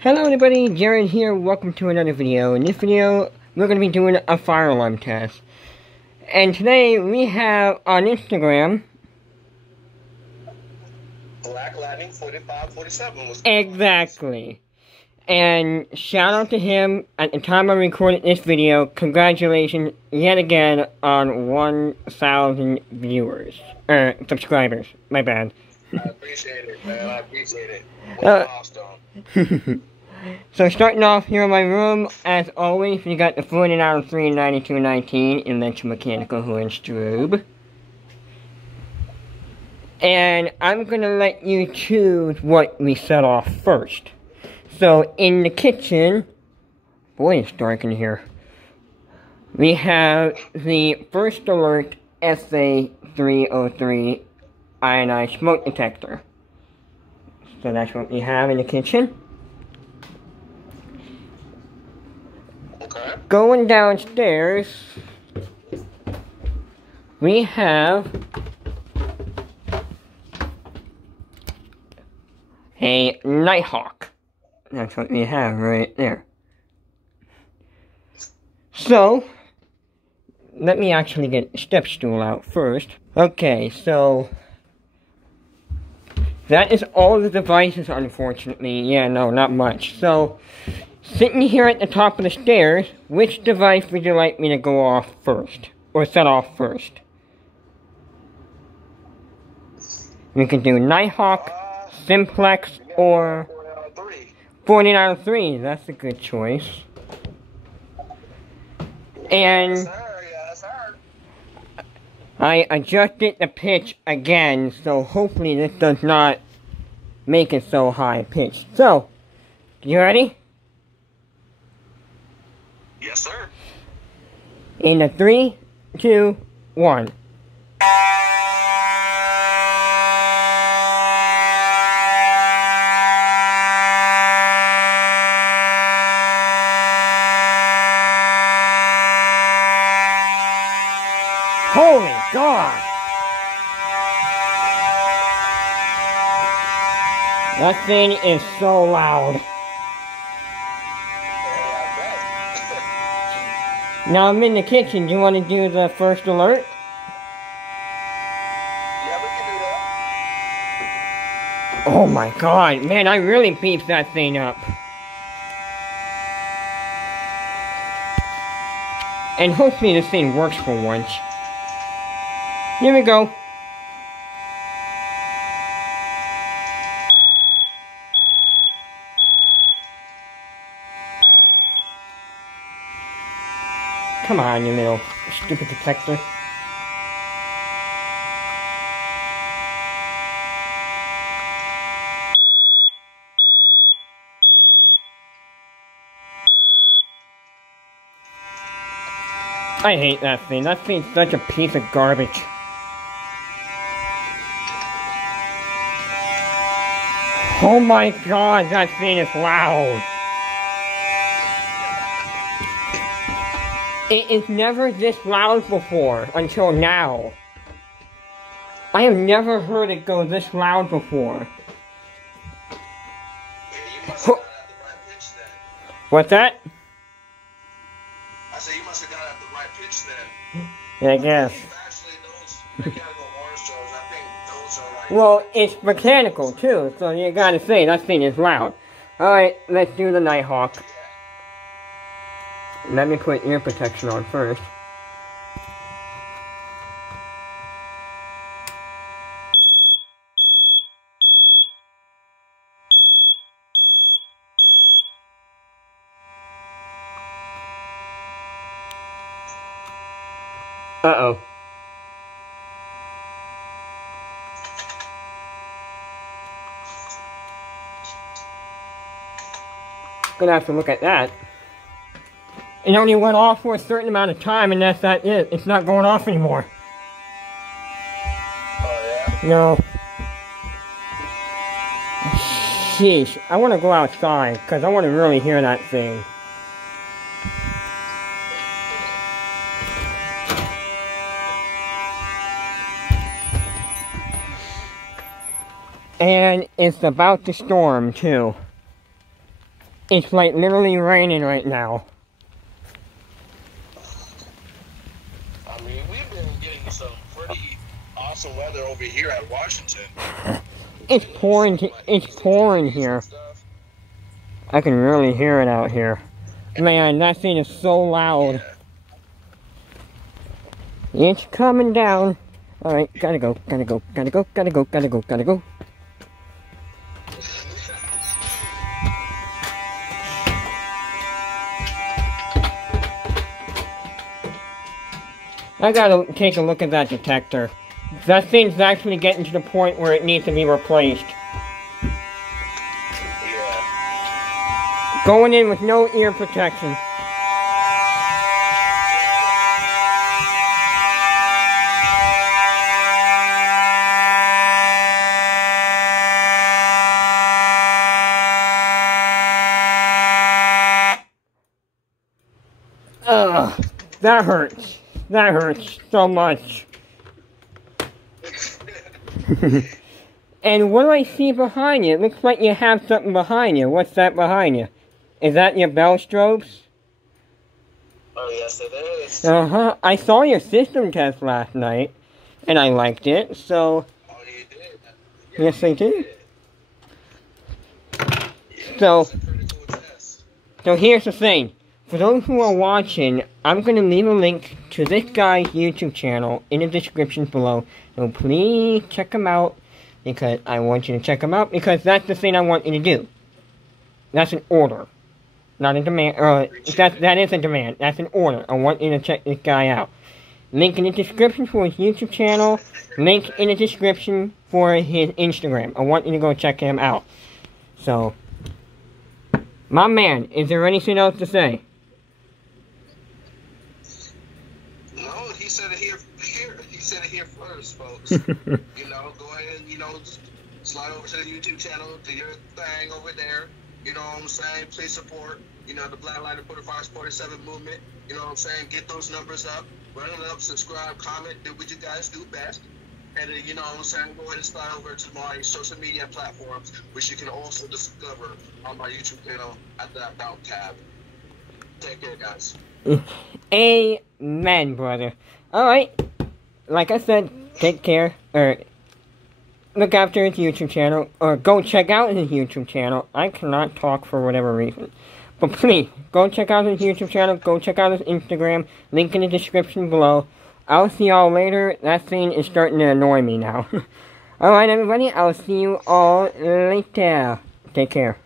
Hello everybody, Jared here, welcome to another video. In this video, we're going to be doing a fire alarm test. And today, we have on Instagram... BlackLightning4547. Exactly. And shout out to him, at the time I recorded this video, congratulations yet again on 1,000 viewers. Subscribers, my bad. I appreciate it, man, I appreciate it. What a milestone. So starting off here in my room, as always, we got the 4903 and 9219 electromechanical Hornstrobe. And I'm gonna let you choose what we set off first. So in the kitchen, boy it's dark in here, we have the First Alert SA303 ionized smoke detector. So that's what we have in the kitchen. Going downstairs, we have a Nighthawk. That's what we have right there. So, let me actually get the step stool out first. Okay, so that is all the devices, unfortunately. Yeah, no, not much. So, sitting here at the top of the stairs, which device would you like me to go off first? Or set off first? We can do Nighthawk, Simplex, or 4903. That's a good choice. And I adjusted the pitch again, so hopefully this does not make it so high pitched. So, you ready? Yes, sir. In a 3, 2, 1. Holy God! That thing is so loud. Now I'm in the kitchen. Do you want to do the First Alert? Yeah, we can do that. Oh my God, man, I really beefed that thing up. And hopefully this thing works for once. Here we go. Come on, you little stupid detector. I hate that thing. That thing's such a piece of garbage. Oh my God, that thing is loud. It is never this loud before, until now. I have never heard it go this loud before. You must have got it at the right pitch then. What's that? I said you must have got it at the right pitch then. Yeah, I guess. Actually, those mechanical Hornstrobe, I think those are like... Well, it's mechanical too, so you gotta say, that thing is loud. Alright, let's do the Nighthawk. Let me put ear protection on first. Uh-oh. Gonna have to look at that. It only went off for a certain amount of time, and that's it. It's not going off anymore. Oh, yeah? No. Sheesh. I want to go outside, because I want to really hear that thing. And it's about to storm, too. It's like literally raining right now. I mean, we've been getting some pretty awesome weather over here at Washington. It's pouring here. I can really hear it out here. Man, that thing is so loud. Yeah. It's coming down. Alright, gotta go. I gotta take a look at that detector. That thing's actually getting to the point where it needs to be replaced. Yeah. Going in with no ear protection. Ugh, that hurts. That hurts so much. And what do I see behind you? It looks like you have something behind you. What's that behind you? Is that your bell strobes? Oh, yes, it is. Uh-huh. I saw your system test last night, and I liked it, so... Oh, you did? Yes, I did. Yeah, So here's the thing. For those who are watching, I'm going to leave a link to this guy's YouTube channel in the description below. So please check him out, because I want you to check him out, because that's the thing I want you to do. That's an order. Not a demand. That is a demand. That's an order. I want you to check this guy out. Link in the description for his YouTube channel. Link in the description for his Instagram. I want you to go check him out. So, my man, is there anything else to say? No, he said it here. He said it here first, folks. Go ahead and, slide over to the YouTube channel, do your thing over there. You know what I'm saying? Please support, the BlackLightning4547 movement. You know what I'm saying? Get those numbers up. Run it up, subscribe, comment, do what you guys do best. And then, you know what I'm saying? Go ahead and slide over to my social media platforms, which you can also discover on my YouTube channel at the About tab. Take care, guys. Amen, brother. Alright. Like I said, take care. Look after his YouTube channel, or go check out his YouTube channel. I cannot talk for whatever reason. But please, go check out his YouTube channel, go check out his Instagram, link in the description below. I'll see y'all later. That thing is starting to annoy me now. Alright everybody, I'll see you all later. Take care.